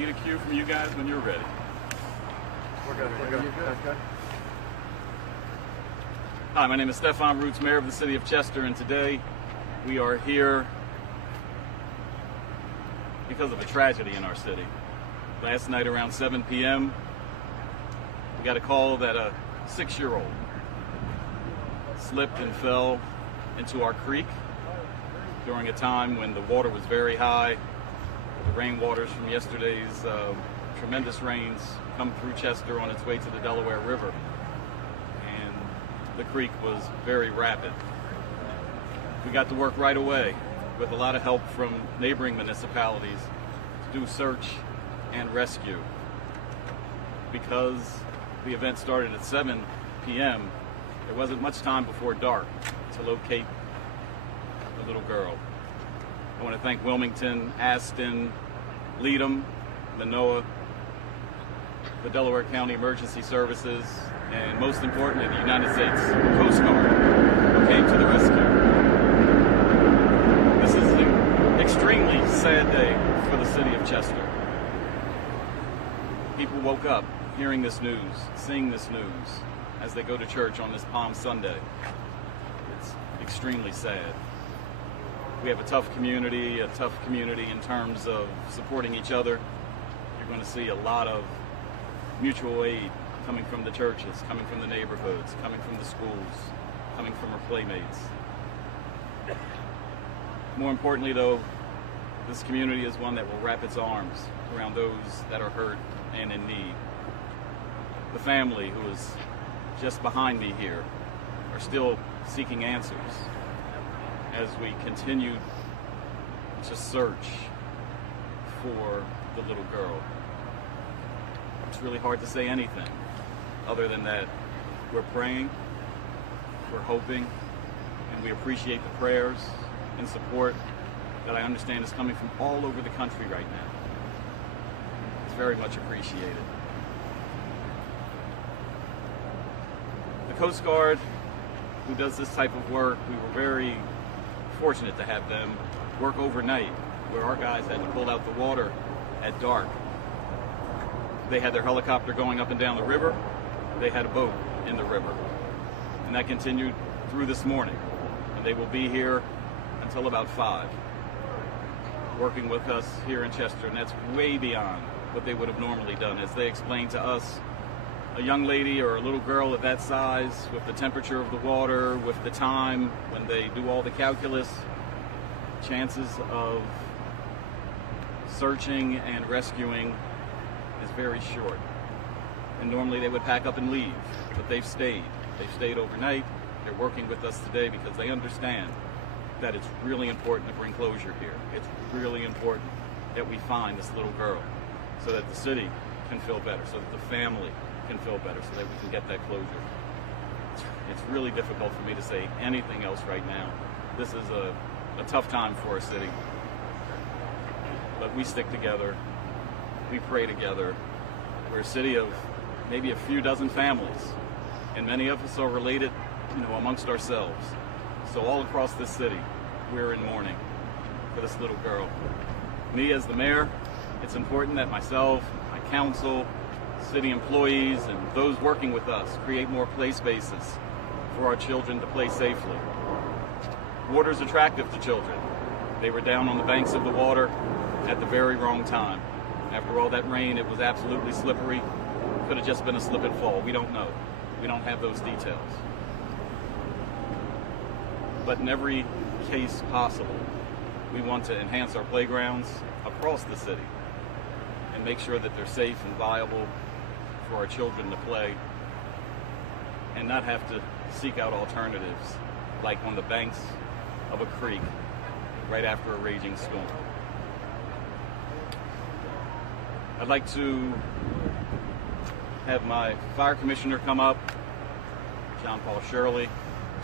need a cue from you guys when you're ready. We're good. Good. Hi, my name is Stefan Roots, Mayor of the City of Chester, and today we are here because of a tragedy in our city. Last night around 7 p.m., we got a call that a 6-year-old slipped and fell into our creek during a time when the water was very high. The rainwaters from yesterday's tremendous rains come through Chester on its way to the Delaware River, and the creek was very rapid. We got to work right away with a lot of help from neighboring municipalities to do search and rescue. Because the event started at 7 p.m., there wasn't much time before dark to locate the little girl. I want to thank Wilmington, Aston, Leadham, Manoa, the Delaware County Emergency Services, and most importantly, the United States Coast Guard, who came to the rescue. This is an extremely sad day for the city of Chester. People woke up hearing this news, seeing this news as they go to church on this Palm Sunday. It's extremely sad. We have a tough community in terms of supporting each other. You're going to see a lot of mutual aid coming from the churches, coming from the neighborhoods, coming from the schools, coming from our playmates. More importantly though, this community is one that will wrap its arms around those that are hurt and in need. The family who is just behind me here are still seeking answers as we continue to search for the little girl. It's really hard to say anything other than that we're praying, we're hoping, and we appreciate the prayers and support that I understand is coming from all over the country right now. It's very much appreciated. The Coast Guard, who does this type of work, we were very fortunate to have them work overnight, where our guys had to pull out the water at dark. They had their helicopter going up and down the river. They had a boat in the river. And that continued through this morning. And they will be here until about 5, working with us here in Chester. And that's way beyond what they would have normally done. As they explained to us, a young lady or a little girl of that size, with the temperature of the water, with the time, when they do all the calculus, chances of searching and rescuing is very short. And normally they would pack up and leave, but they've stayed. They've stayed overnight. They're working with us today because they understand that it's really important to bring closure here. It's really important that we find this little girl so that the city can feel better, so that the family can feel better, so that we can get that closure. It's really difficult for me to say anything else right now. This is a tough time for our city, but we stick together, we pray together. We're a city of maybe a few dozen families, and many of us are related, amongst ourselves. So all across this city, we're in mourning for this little girl. Me as the mayor, it's important that myself, my council, city employees, and those working with us create more play spaces for our children to play safely. Water's attractive to children. They were down on the banks of the water at the very wrong time. After all that rain, it was absolutely slippery. Could have just been a slip and fall. We don't know. We don't have those details. But in every case possible, we want to enhance our playgrounds across the city and make sure that they're safe and viable for our children to play and not have to seek out alternatives like on the banks of a creek right after a raging storm. I'd like to have my fire commissioner come up, John Paul Shirley,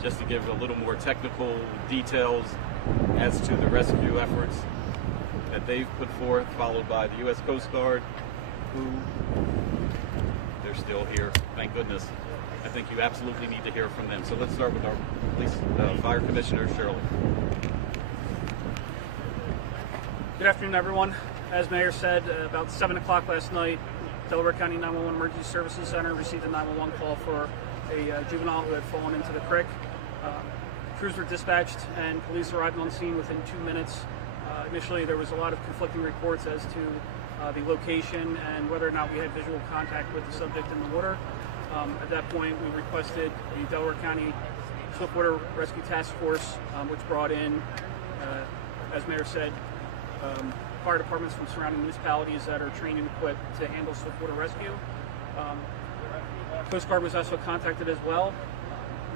just to give a little more technical details as to the rescue efforts that they've put forth, followed by the U.S. Coast Guard, who, they're still here, thank goodness. I think you absolutely need to hear from them. So let's start with our Fire Commissioner, Shirley. Good afternoon, everyone. As Mayor said, about 7 o'clock last night, Delaware County 911 Emergency Services Center received a 911 call for a juvenile who had fallen into the creek. Crews were dispatched and police arrived on scene within 2 minutes. Initially, there was a lot of conflicting reports as to the location and whether or not we had visual contact with the subject in the water. At that point, we requested the Delaware County Swiftwater Rescue Task Force, which brought in, as Mayor said, fire departments from surrounding municipalities that are trained and equipped to handle swiftwater rescue. Coast Guard was also contacted as well.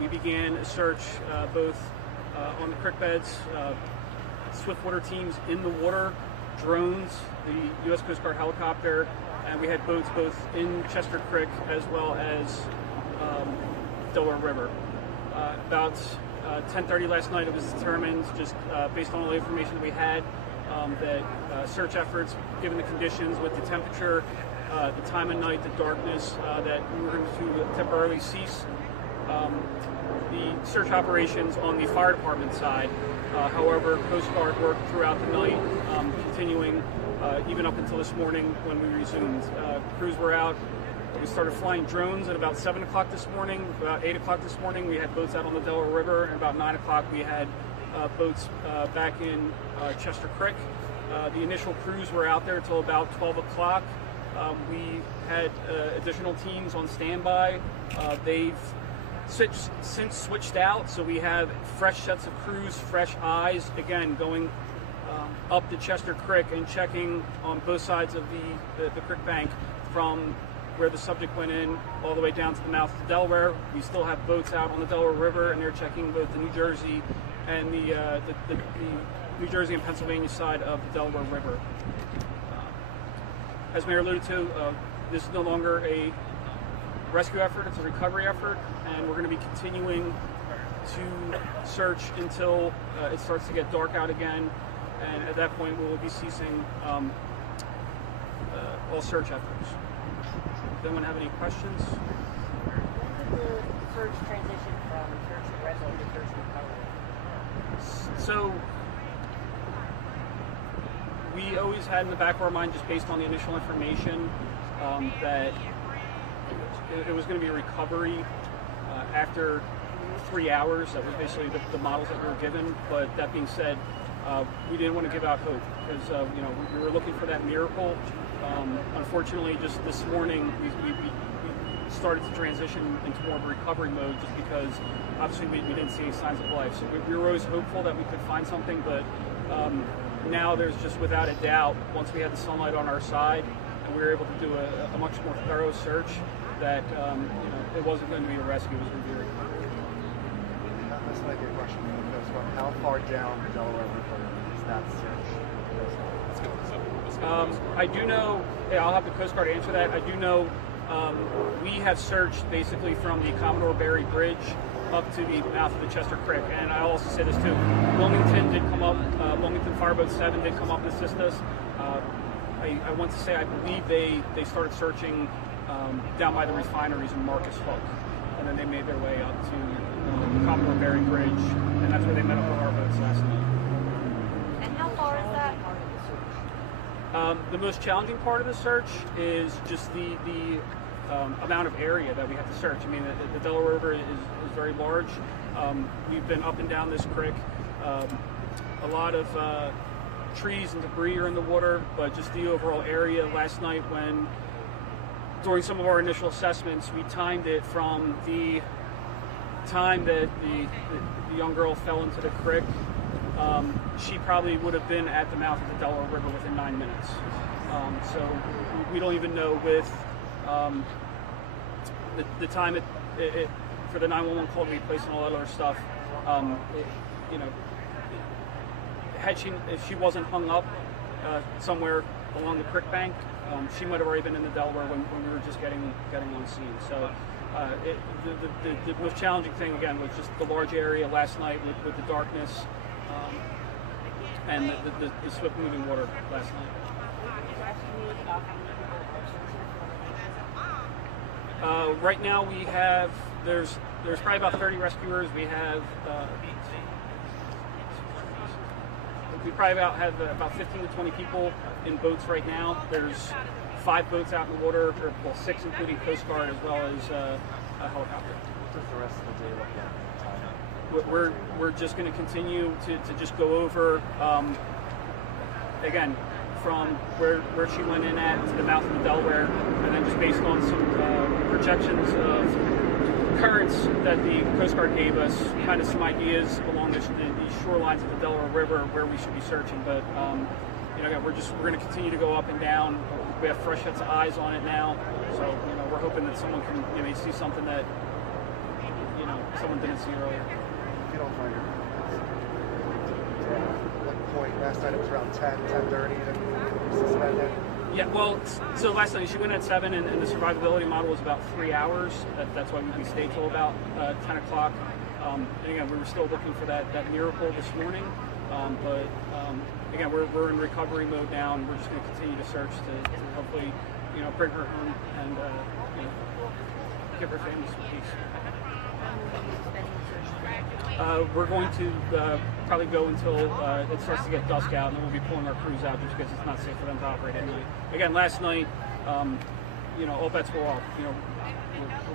We began a search both on the creek beds, swiftwater teams in the water, drones, the U.S. Coast Guard helicopter, and we had boats both in Chester Creek as well as Delaware River. About 10:30 last night, it was determined, just based on all the information that we had, that search efforts, given the conditions with the temperature, the time of night, the darkness, that we were going to temporarily cease the search operations on the fire department side. However, Coast Guard worked throughout the night, continuing even up until this morning when we resumed. Crews were out. We started flying drones at about 7 o'clock this morning. About 8 o'clock this morning, we had boats out on the Delaware River, and about 9 o'clock, we had boats back in Chester Creek. The initial crews were out there until about 12 o'clock. We had additional teams on standby. They've since switched out, so we have fresh sets of crews, fresh eyes, again, going up the Chester Creek and checking on both sides of the creek bank from where the subject went in all the way down to the mouth of the Delaware. We still have boats out on the Delaware River, and they're checking both the New Jersey and the New Jersey and Pennsylvania side of the Delaware River. As Mayor alluded to, this is no longer a rescue effort, it's a recovery effort, and we're going to be continuing to search until it starts to get dark out again, and at that point we will be ceasing all search efforts. Does anyone have any questions? When did the search transition from search and rescue to search and recovery? So we always had in the back of our mind, just based on the initial information, that it was going to be a recovery after 3 hours. That was basically the models that we were given. But that being said, we didn't want to give out hope because we were looking for that miracle. Unfortunately, just this morning we started to transition into more of a recovery mode, just because obviously we didn't see any signs of life. So we were always hopeful that we could find something, but now there's just without a doubt, once we had the sunlight on our side and we were able to do a much more thorough search, that it wasn't going to be a rescue, it was going to be a recovery. That's like a question from the Coast Guard. How far down the Delaware River is that search? I do know, I'll have the Coast Guard answer that. I do know we have searched basically from the Commodore Barry Bridge up to the mouth of the Chester Creek. And I'll also say this too, Wilmington did come up, Wilmington Fireboat 7 did come up and assist us. I want to say, I believe they started searching down by the refineries in Marcus Hook. And then they made their way up to the Commodore Barry Bridge. And that's where they met up with our boats last night. And how far is that? The most challenging part of the search is just the amount of area that we have to search. I mean, the Delaware River is very large. We've been up and down this creek. A lot of trees and debris are in the water, but just the overall area. Last night, during some of our initial assessments, we timed it from the time that the young girl fell into the creek. She probably would have been at the mouth of the Delaware River within 9 minutes. So we don't even know with the time for the 911 call to be placed and all that other stuff. If she wasn't hung up somewhere along the creek bank, she might have already been in the Delaware when we were just getting on scene. So the most challenging thing again was just the large area last night with the darkness. And the swift moving water last night. Right now we have, there's probably about 30 rescuers. We have we probably have about 15 to 20 people in boats right now. There's 5 boats out in the water, or well, 6 including Coast Guard as well as a helicopter. What does the rest of the day look like? We're just going to continue to just go over again from where she went in at to the mouth of the Delaware, and then just based on some projections of currents that the Coast Guard gave us, kind of some ideas along the shorelines of the Delaware River where we should be searching. But again, we're going to continue to go up and down. We have fresh sets of eyes on it now, so we're hoping that someone can see something that someone didn't see earlier. If you don't mind, what point? Last night it was around 10:30. Suspended. Yeah, well, so last night she went at 7, and the survivability model was about 3 hours. That's why we stayed till about 10 o'clock. And again, we were still looking for that miracle this morning. But again, we're in recovery mode now, and we're just going to continue to search to hopefully, bring her home and give her family some peace. We're going to probably go until it starts to get dusk out, and then we'll be pulling our crews out just because it's not safe for them to operate at night. Again, last night, all bets were off.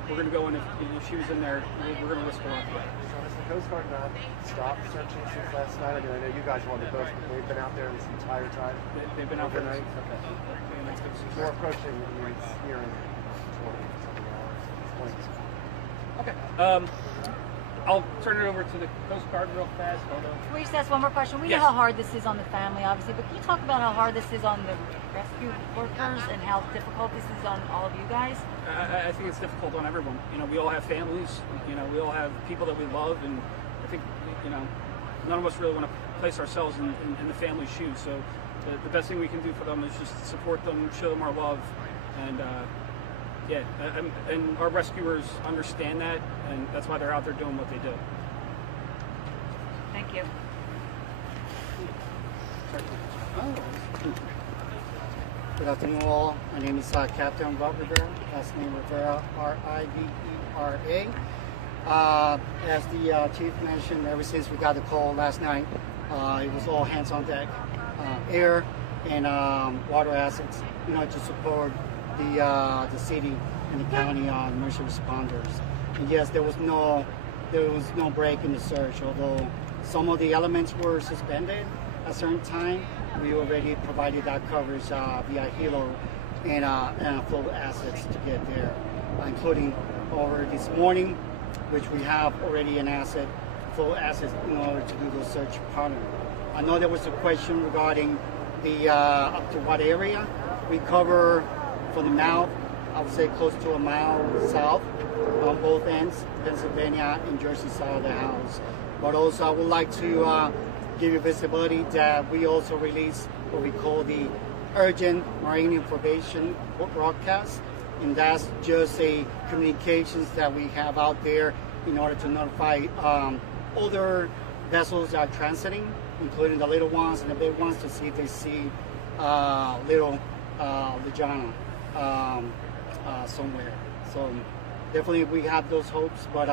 We're going to go in if she was in there, we're going to risk a lot today. So has the Coast Guard not stopped searching since last night? I mean, I know you guys were on the boat, but they've been out there this entire time. They've been out there overnight. Okay. We're approaching here in 20-something hours at this point. Okay. I'll turn it over to the Coast Guard real fast. Can we just ask one more question? We Yes. know how hard this is on the family, obviously, but can you talk about how hard this is on the rescue workers and how difficult this is on all of you guys? I think it's difficult on everyone. We all have families. We all have people that we love, and I think none of us really want to place ourselves in the family's shoes. So the best thing we can do for them is just support them, show them our love, and and our rescuers understand that, and that's why they're out there doing what they do. Thank you. Good afternoon, all. My name is Captain Rob Rivera. Last name Rivera, R-I-V-E-R-A. As the chief mentioned, ever since we got the call last night, it was all hands on deck, air and water assets, to support the city and the county emergency responders. And yes, there was no break in the search, although some of the elements were suspended at a certain time. We already provided that coverage via Hilo and float assets to get there, including over this morning, which we have already an float assets in order to do the search pattern. I know there was a question regarding the up to what area. We cover from the mouth, I would say close to a mile south on both ends, Pennsylvania and Jersey side of the house. But also I would like to give you visibility that we also release what we call the urgent marine information broadcast, and that's just a communications that we have out there in order to notify other vessels that are transiting, including the little ones and the big ones, to see if they see little Lejana somewhere. So definitely we have those hopes, but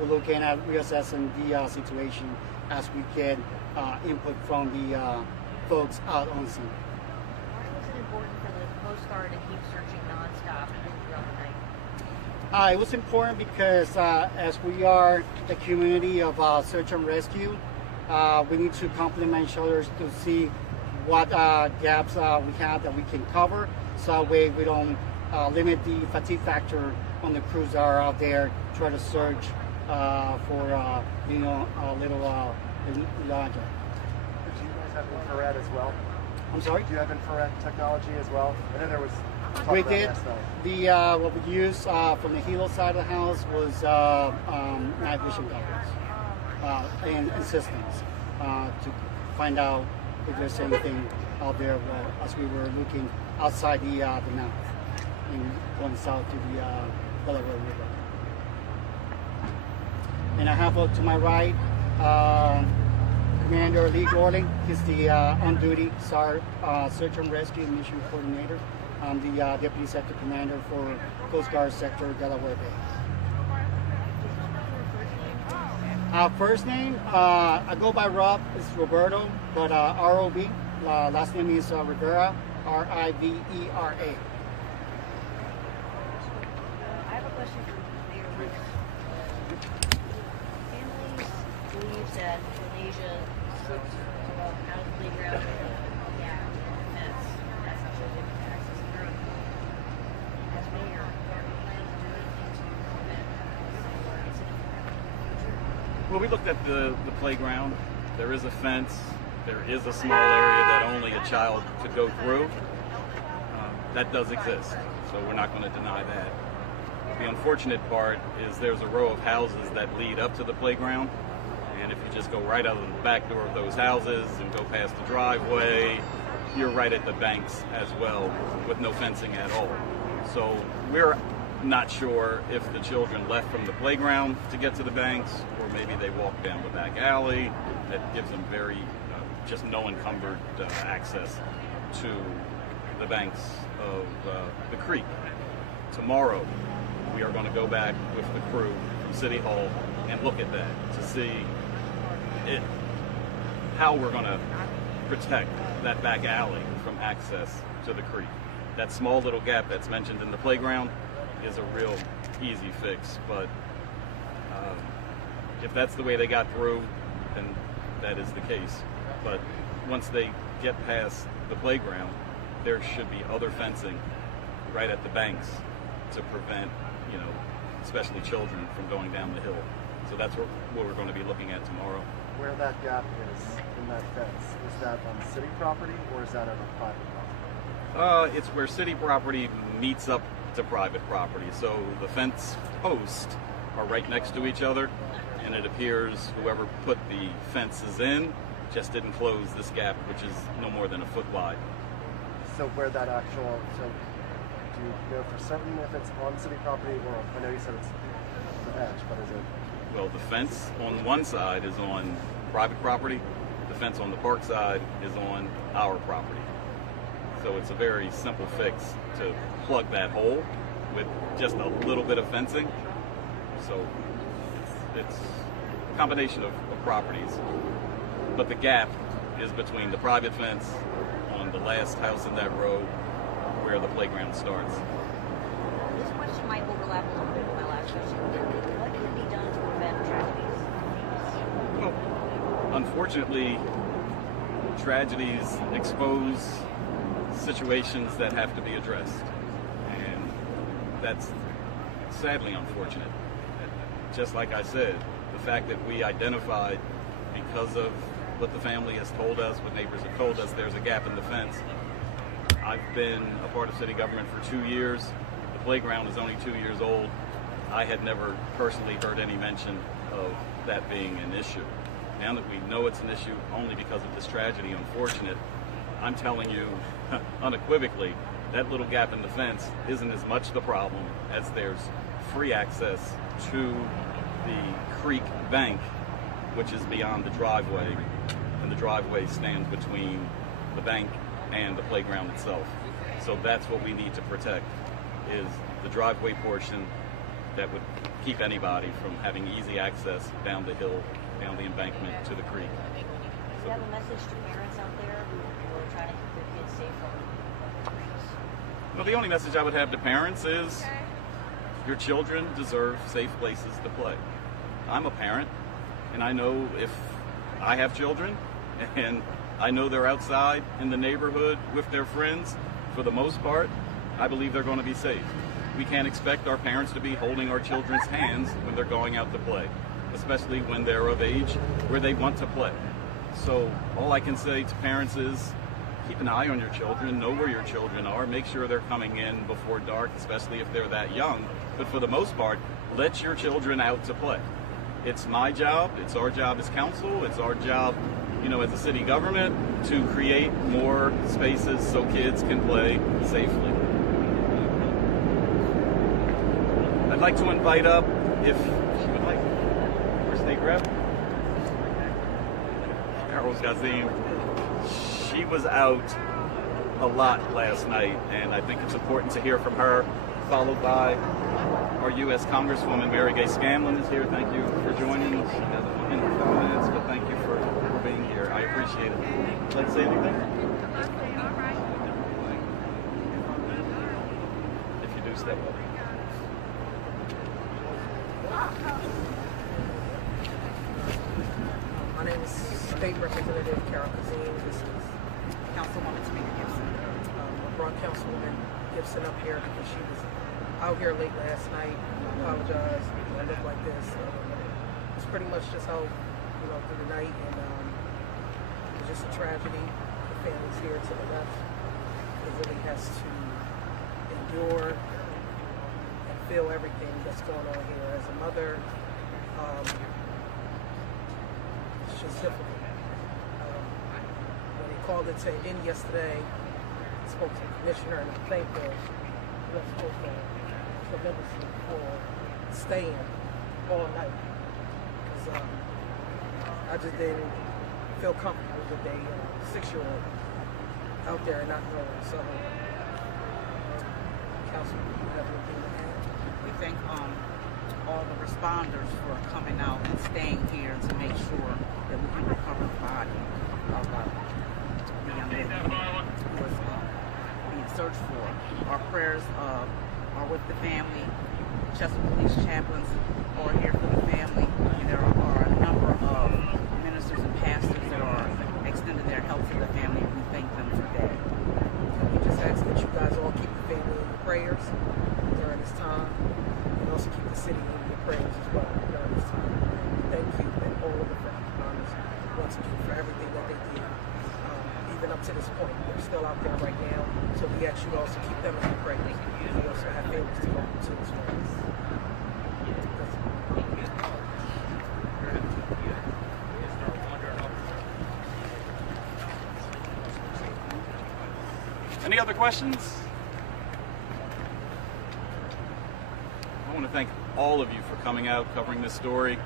we're looking at reassessing the situation as we get input from the folks out on scene. Why was it important for the Coast Guard to keep searching nonstop throughout the night? It was important because as we are a community of search and rescue, we need to complement each other to see what gaps we have that we can cover, so that way we don't limit the fatigue factor on the crews that are out there trying to search for a little larger. Do you guys have infrared as well? I'm sorry? Do you have infrared technology as well? I know there was talk We about did. last night. The what we used from the Hilo side of the house was night vision goggles and systems to find out if there's anything out there as we were looking outside the mouth and going south to the Delaware River. And I have to my right Commander Lee Gorling. He's the on-duty search and rescue mission coordinator. I'm the Deputy Sector Commander for Coast Guard Sector Delaware Bay. First name, I go by Rob. It's Roberto, but R-O-B. Last name is Rivera, R-I-V-E-R-A. I have a question for Mayor Ruth. Families believe that Malaysia slipped out of the playground with a gap in the fence. That's how children can access the road. As mayor, are you planning to do anything to prevent a similar incident from happening in the future? Well, we looked at the playground. There is a fence. There is a small area that only a child could go through. That does exist, so we're not going to deny that. The unfortunate part is there's a row of houses that lead up to the playground, and if you just go right out of the back door of those houses and go past the driveway, you're right at the banks as well with no fencing at all. So we're not sure if the children left from the playground to get to the banks, or maybe they walked down the back alley. That gives them very just no encumbered access to the banks of the creek. Tomorrow, we are going to go back with the crew from City Hall and look at that to see how we're going to protect that back alley from access to the creek. That small little gap that's mentioned in the playground is a real easy fix, but if that's the way they got through, then that is the case. But once they get past the playground, there should be other fencing right at the banks to prevent, especially children from going down the hill. So that's what we're going to be looking at tomorrow. Where that gap is in that fence, is that on city property or is that on a private property? It's where city property meets up to private property. So the fence posts are right next to each other, and it appears whoever put the fences in just didn't close this gap, which is no more than a foot wide. So where that actual, so do you know for certain if it's on city property or, I know you said it's the edge, but is it? Well, the fence on one side is on private property. The fence on the park side is on our property. So it's a very simple fix to plug that hole with just a little bit of fencing. So it's a combination of properties. But the gap is between the private fence on the last house in that row where the playground starts. This question might overlap a little bit with my last question. What can be done to prevent tragedies? Well, unfortunately, tragedies expose situations that have to be addressed. And that's sadly unfortunate. Just like I said, the fact that we identified, because of what the family has told us, what neighbors have told us, there's a gap in the fence. I've been a part of city government for 2 years. The playground is only 2 years old. I had never personally heard any mention of that being an issue. Now that we know it's an issue only because of this tragedy, unfortunate, I'm telling you unequivocally, that little gap in the fence isn't as much the problem as there's free access to the creek bank, which is beyond the driveway, and the driveway stands between the bank and the playground itself. So that's what we need to protect, is the driveway portion that would keep anybody from having easy access down the hill, down the embankment to the creek. Do you have a message to parents out there who are trying to keep their kids safe from creeks? Well, the only message I would have to parents is your children deserve safe places to play. I'm a parent, and I know if I have children and I know they're outside in the neighborhood with their friends, for the most part, I believe they're going to be safe. We can't expect our parents to be holding our children's hands when they're going out to play, especially when they're of age where they want to play. So all I can say to parents is keep an eye on your children, know where your children are, make sure they're coming in before dark, especially if they're that young. But for the most part, let your children out to play. It's my job, it's our job as council, it's our job, as a city government, to create more spaces so kids can play safely. I'd like to invite up, if she would like, our state rep, Carol Gazim. She was out a lot last night, and I think it's important to hear from her followed by our U.S. Congresswoman Mary Gay Scanlon is here. Thank you for joining us. She has a few minutes, but thank you for being here. I appreciate it. Would you like to say anything? If you do step up. My name is State Representative Carol Kazim. This is Councilwoman Tamika Gibson. I brought Councilwoman Gibson up here because she was out here late last night. I apologize. I look like this. It's pretty much just how, through the night, and it's just a tragedy. The family's here to the left. It really has to endure and feel everything that's going on here. As a mother, it's just difficult. When they called it to end yesterday, I spoke to the commissioner and I thanked the tremendously for staying all night. Because I just didn't feel comfortable with a 6-year-old out there and not knowing. So, Councilman, do you have anything to add? We thank all the responders for coming out and staying here to make sure that we can recover the body of the young lady who was being searched for. Our prayers are with the family. Chester Police chaplains are here for the family. There are a number of ministers and pastors that are extending their help to the family, and we thank them for that. We just ask that you guys all keep the family in your prayers during this time, and also keep the city in your prayers as well during this time. Thank you and all of the first responders once again for everything that they did, even up to this point. They're still out there right now, so we ask you to also keep them in your prayers. We also have families to go to as well. Any other questions? I want to thank all of you for coming out, covering this story.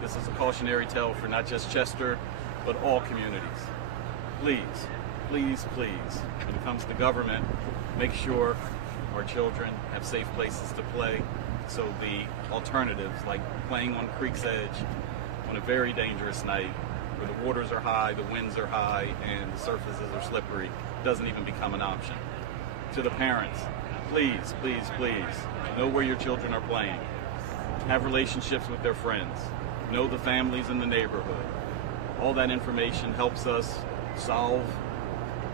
This is a cautionary tale for not just Chester, but all communities. Please, please, please, when it comes to government, make sure our children have safe places to play, so the alternatives, like playing on creek's edge on a very dangerous night, where the waters are high, the winds are high, and the surfaces are slippery, doesn't even become an option. To the parents, please, please, please, know where your children are playing. Have relationships with their friends. Know the families in the neighborhood. All that information helps us solve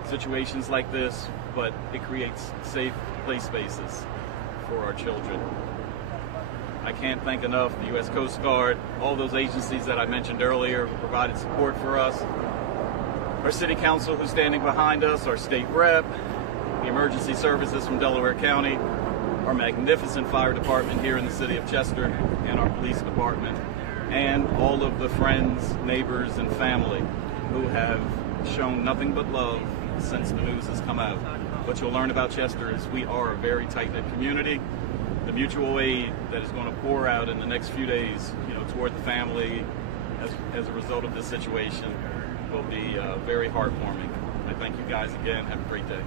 situations like this, but it creates safe play spaces for our children. I can't thank enough the U.S. Coast Guard, all those agencies that I mentioned earlier who provided support for us, our City Council who's standing behind us, our state rep, the emergency services from Delaware County, our magnificent fire department here in the city of Chester, and our police department, and all of the friends, neighbors, and family who have shown nothing but love since the news has come out. What you'll learn about Chester is we are a very tight-knit community. The mutual aid that is going to pour out in the next few days, toward the family as a result of this situation will be very heartwarming. I thank you guys again. Have a great day.